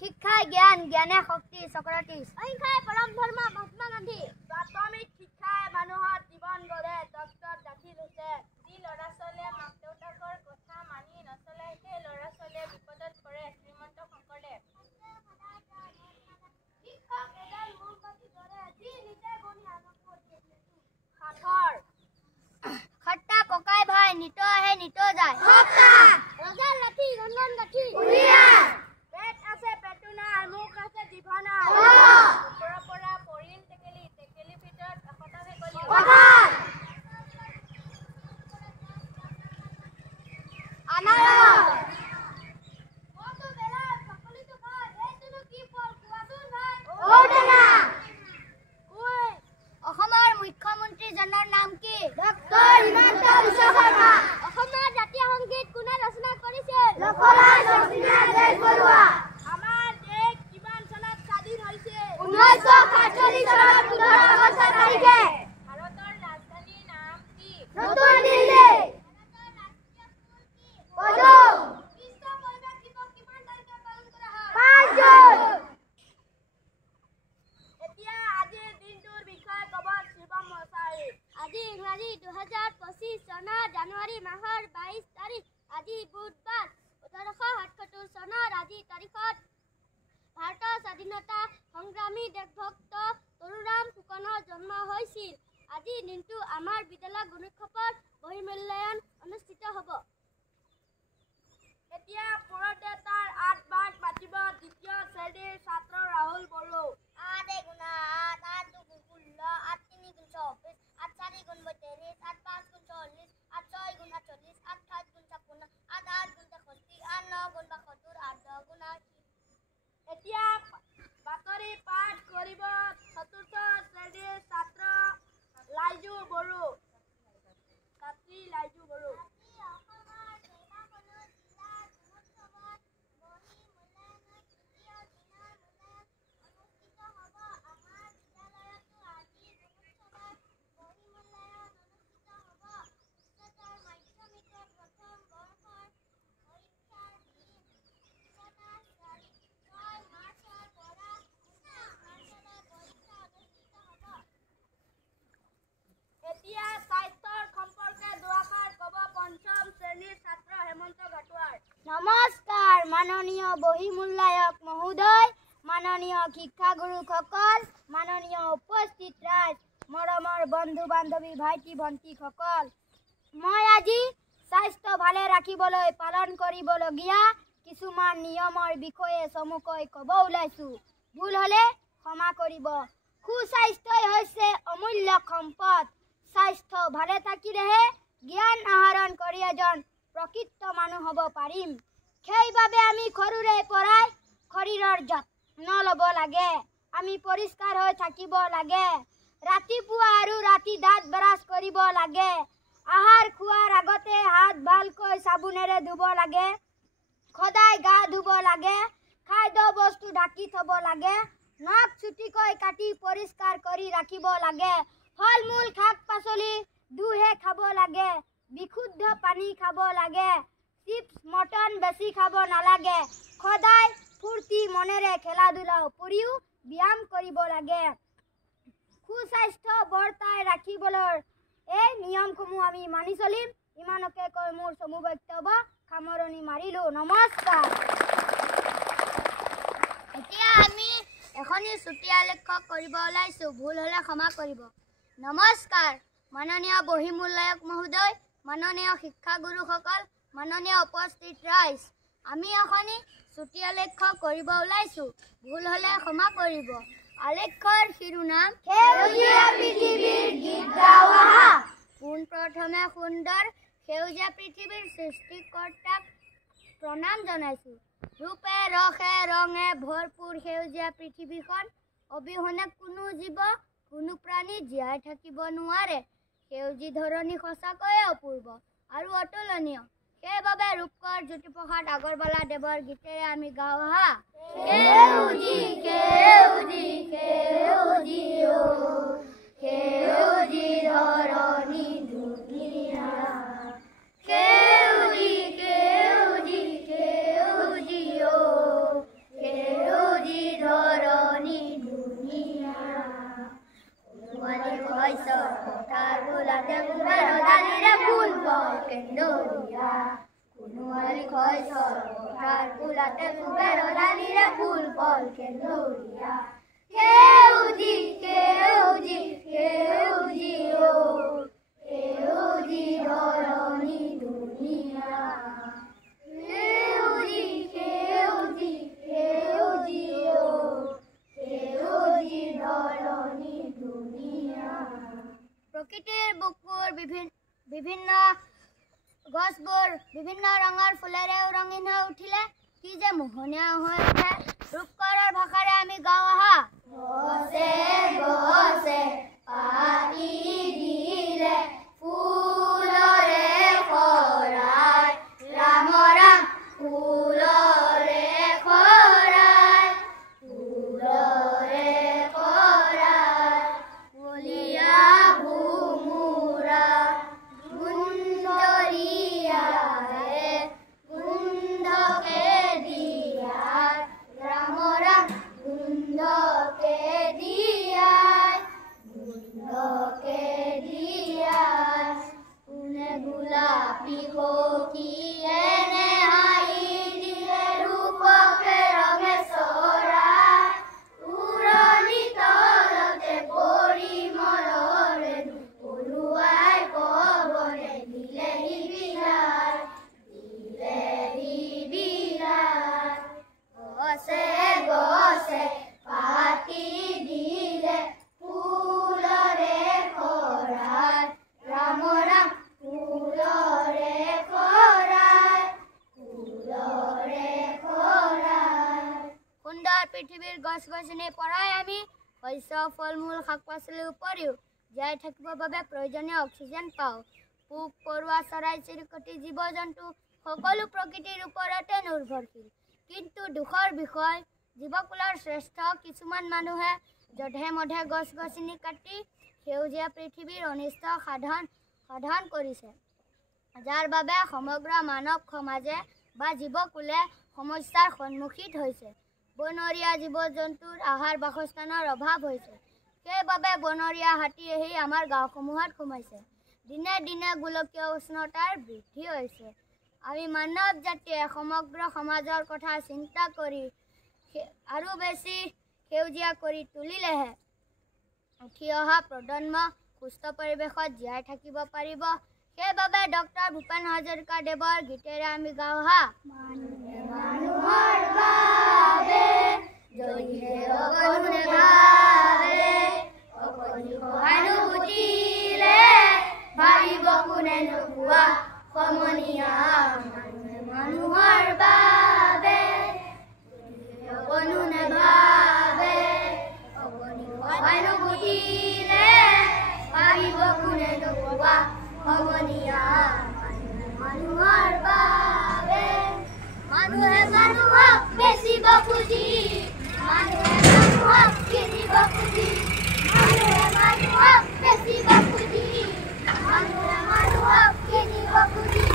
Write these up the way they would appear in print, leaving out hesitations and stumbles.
শিক্ষাই জ্ঞান, জ্ঞানে শক্তি সক্ৰেটিছ। অহিংসাই পৰম ধৰ্ম মহাত্মা গান্ধী। প্ৰাথমিক শিক্ষাই মানুহৰ জীৱন গঢ়ে ডক্টৰ জাকিৰ হুছেইন। যি ল'ৰা ছোৱালীয়ে মাক দেউতাকৰ কথা মানি নচলে সেই ল'ৰা ছোৱালীয়ে বিপদত পৰে শ্ৰীমন্ত শংকৰদেৱ। শিক্ষক এডাল মমবাতিৰ দৰে যি নিজে বনি আনকো দিয়ে। সাঁথৰ খট্টা ককাই ভাই নিত আহে নিত যায়। ৰজাৰ লাঠি ৰন্ধন গাঠি। পেট আছে পেটু নাই, মুখ আছে জিভা নাই। ওপৰৰ পৰা পৰিল টেকেলি, টেকেলি ভিতৰত এশটা ভেকুলী। অসমৰ মুখ্যমন্ত্ৰীজনৰ নাম কি? ডক্টৰ হিমন্ত বিশ্ব শৰ্মা। অসমৰ জাতীয় সংগীত কোনে ৰচনা কৰিছিল? আমাৰ দেশ কিমান চনত স্বাধীন হৈছে? 1947 চনৰ 15 আগষ্ট তাৰিখে। ভাৰতৰ ৰাজধানীৰ নাম কি? নতুন দিল্লী। পদুম। বিশ্ব পৰিৱেশ দিৱস কিমান তাৰিখে পালন কৰা হয়? 5 জুন। এতিয়া আজিৰ দিনটোৰ বিষয়ে ক'ব শিৱম মছাৰী। আজি ইংৰাজী 2025 চনৰ জানুৱাৰী মাহৰ 22 তাৰিখ। আজি বুধবাৰ। 1877 চনৰ আজি তাৰিখত ভাৰতৰ স্বাধীনতা সংগ্ৰামী দেশভক্ত তৰুণৰাম ফুকনৰ জন্ম হৈছিল। আজিৰ দিনটো আমাৰ বিদ্যালয় গুণোৎসৱৰ বহিমূল্যায়ন অনুষ্ঠিত হ'ব। এতিয়া পৰতে তাৰ 8 ভাগ পাতিব দ্বিতীয় শ্ৰেণীৰ ছাত্ৰ ৰাহুল বড়ো। 8 × 8, 8 × 2 = 16, 8 × 3 = 24, 8 × 4 = 32, 8 × 5 = 40, 8 × 6 = 48, 8 × 7 = 56, 8 × 8 = 63, 8 × 9 = 72, 8 × 10 = 80। এতিয়া বাতৰি পাঠ কৰিব চতুৰ্থ শ্ৰেণীৰ ছাত্ৰ লাইজু বড়ো। ছাত্ৰী লাইজু বড়ো। এতিয়া স্বাস্থ্যৰ সম্পৰ্কে দুআষাৰ ক'ব পঞ্চম শ্ৰেণীৰ ছাত্ৰ হেমন্ত ঘাটুৱাৰ। নমস্কাৰ মাননীয় বহিমূল্যায়ক মহোদয়, মাননীয় শিক্ষাগুৰুসকল, মাননীয় উপস্থিত ৰাইজ, মৰমৰ বন্ধু বান্ধৱী ভাইটি ভণ্টিসকল। মই আজি স্বাস্থ্য ভালে ৰাখিবলৈ পালন কৰিবলগীয়া কিছুমান নিয়মৰ বিষয়ে চমুকৈ ক'ব ওলাইছোঁ। ভুল হ'লে ক্ষমা কৰিব। সুস্বাস্থ্যই হৈছে অমূল্য সম্পদ। স্বাস্থ্য ভালে থাকিলেহে জ্ঞান আহৰণ কৰি এজন প্ৰকৃত মানুহ হ'ব পাৰিম। সেইবাবে আমি সৰুৰে পৰাই শৰীৰৰ যত্ন ল'ব লাগে। আমি পৰিষ্কাৰ হৈ থাকিব লাগে। ৰাতিপুৱা আৰু ৰাতি দাঁত ব্ৰাছ কৰিব লাগে। আহাৰ খোৱাৰ আগতে হাত ভালকৈ চাবোনেৰে ধুব লাগে। সদায় গা ধুব লাগে। খাদ্য বস্তু ঢাকি থব লাগে। নখ চুটিকৈ কাটি পৰিষ্কাৰ কৰি ৰাখিব লাগে। ফল মূল শাক পাচলি ধুইহে খাব লাগে। বিশুদ্ধ পানী খাব লাগে। চিপছ মটন বেছি খাব নালাগে। সদায় ফূৰ্তি মনেৰে খেলা ধূলাৰ উপৰিও ব্যায়াম কৰিব লাগে। সুস্বাস্থ্য বৰ্তাই ৰাখিবলৈ এই নিয়মসমূহ আমি মানি চলিম। ইমানকে কৈ মোৰ চমু বক্তব্য সামৰণি মাৰিলোঁ। নমস্কাৰ। এতিয়া আমি এখনি চুটি আলেখ্য কৰিব ওলাইছোঁ। ভুল হ'লে ক্ষমা কৰিব। নমস্কাৰ। মাননীয় বহিমূল্যায়ক মহোদয়, মাননীয় শিক্ষাগুৰুসকল, মাননীয় উপস্থিত ৰাইজ, আমি এখনি চুটি আলেখ্য কৰিব ওলাইছোঁ। ভুল হ'লে ক্ষমা কৰিব। আলেখ্যৰ শিৰোনাম সেউজীয়া পৃথিৱীৰ গীত গাওঁ আহা। পোনপ্ৰথমে সুন্দৰ সেউজীয়া পৃথিৱীৰ সৃষ্টিকৰ্তাক প্ৰণাম জনাইছোঁ। ৰূপে ৰসে ৰঙে ভৰপূৰ সেউজীয়া পৃথিৱীখন অবিহনে কোনো জীৱ কোনো প্ৰাণী জীয়াই থাকিব নোৱাৰে। সেউজী ধৰণী সঁচাকৈয়ে অপূৰ্ব আৰু অতুলনীয়। সেইবাবে ৰূপকৰ জ্যোতিপ্ৰসাদ আগৰৱালা দেৱৰ গীতেৰে আমি গাওঁ আহা। সেউজী সেউজী সেউজী অ সেউজী ধৰণী ধুনীয়া। সেউজী সেউজী সেউজী অ সেউজী ধৰণী ধুনীয়া। শস্যৰ পথাৰ ফুলাতে কুবেৰ ডালিৰে ফুল ফল কেন্দৰীয়া। সোণোৱালী শস্যৰ পথাৰ ফুলাতে কুবেৰ ডালিৰে ফুল ফল কেন্দৰীয়া। সেউজী সেউজী সেউজী অ সেউজী ধৰণী ধুনীয়া। সেউজী সেউজী সেউজী অ সেউজী ধৰণী ধুনীয়া। প্ৰকৃতিৰ বুকুৰ বিভিন্ন গছবোৰ বিভিন্ন ৰঙৰ ফুলেৰে ৰঙীন হৈ উঠিলে কি যে মোহনীয়া হৈ উঠে। ৰূপকৰৰ ভাষাৰে আমি গাওঁ আহা। গছে গছে পানী দিলে ফুলৰে শৰাই। ৰাম ৰাম ফুলৰে শৰাই। ফুলৰে শৰাই। কলীয়া ভোমোৰা গুণধৰিয়াৰে গুন্ধকে দিয়াই। ৰাম ৰাম গুন্ধকে দিয়াই। গুন্ধকে দিয়াই। কোনে গোলাপী সখী এনে হাঁহি দিলে ৰূপকে ৰঙে চৰাই। উৰণি তলতে পৰিমলৰে পৰুৱাই পৱনে দিলেহি বিলাই। দিলেহি বিলাই। গছে গছে পাতি দিলে ফুলৰে শৰাই। ৰাম ৰাম ফুলৰে শৰাই। ফুলৰে শৰাই। সুন্দৰ পৃথিৱীৰ গছ গছনিৰ পৰাই আমি শস্য ফল মূল শাক পাচলিৰ উপৰিও জীয়াই থাকিবৰ বাবে প্ৰয়োজনীয় অক্সিজেন পাওঁ। পোক পৰুৱা চৰাই চিৰিকটি জীৱ জন্তু সকলো প্ৰকৃতিৰ ওপৰতে নিৰ্ভৰশীল। কিন্তু দুখৰ বিষয়, জীৱকুলৰ শ্ৰেষ্ঠ কিছুমান মানুহে যধে মধে গছ গছনি কাটি সেউজীয়া পৃথিৱীৰ অনিষ্ট সাধন কৰিছে, যাৰ বাবে সমগ্ৰ মানৱ সমাজে বা জীৱকুলে সমস্যাৰ সন্মুখীন হৈছে। বনৰীয়া জীৱ জন্তুৰ আহাৰ বাসস্থানৰ অভাৱ হৈছে। সেইবাবে বনৰীয়া হাতী আহি আমাৰ গাঁওসমূহত সোমাইছে। দিনে দিনে গোলকীয় উষ্ণতাৰ বৃদ্ধি হৈছে। আমি মানৱ জাতিয়ে সমগ্ৰ সমাজৰ কথা চিন্তা কৰি আৰু বেছি সেউজীয়া কৰি তুলিলেহে উঠি অহা প্ৰজন্ম সুস্থ পৰিৱেশত জীয়াই থাকিব পাৰিব। সেইবাবে ডক্টৰ ভূপেন হাজৰিকা দেৱৰ গীতেৰে আমি গাওঁ আহা। মানুহৰ বাবে যদি অকণো নেভাবে সহানুভূতিৰে ভাবিব কোনে নোপোৱা সমনীয়া মানুহে মানুহৰ বাবে অকণো নেভাবে অকণি সহানুভূতিৰে ভাবিব কোনে নোপোৱা সমনীয়া মানুহে মানুহৰ বাবে মানুহে মানুহক বেচিব খুজি মানুহে মানুহক কিনিব খুজি মানুহে মানুহক বেচিব খুজি মানুহে মানুহক কিনিব খুজি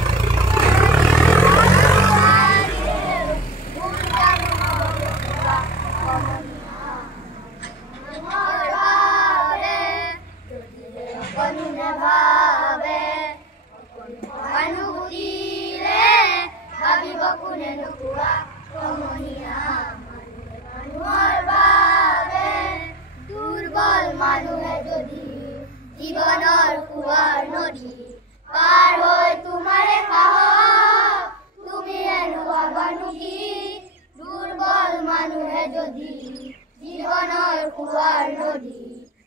ভাবিব কোনে নোপোৱা সমনীয়া মানুহৰ বাবে দুৰ্বল মানুহে যদি জীৱনৰ কুৱাৰ নদী পাৰ হৈ তোমাৰে সাহস তুমি হেৰুৱাবানো কি দুৰ্বল মানুহে যদি জীৱনৰ কুৱাৰ নদী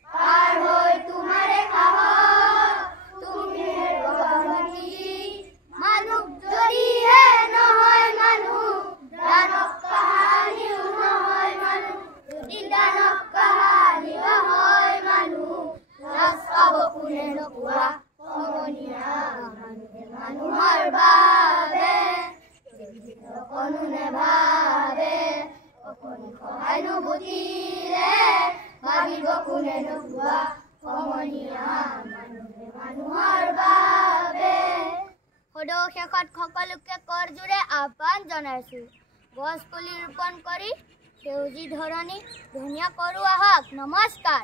পাৰ হৈ তোমাৰে সাহস তুমি হেৰুৱাবানো কি মানুহ যদিহে নহয় মানুহ দানৱ কাহানিও নহয় মানুহ যদি দানৱ কাহানিও হয় মানুহ লাজ পাব কোনে নোপোৱা সমনীয়া মানুহে মানুহৰ বাবে অকণো নেভাবে অকণি সহানুভূতিৰে ভাবিব কোনে নোপোৱা সমনীয়া মানুহে মানুহৰ বাবে সদৌ শেষত সকলোকে কৰজোৰে আহ্বান জনাইছোঁ গছ পুলি ৰোপণ কৰি সেউজী ধৰণী ধুনীয়া কৰোঁ আহক নমস্কাৰ।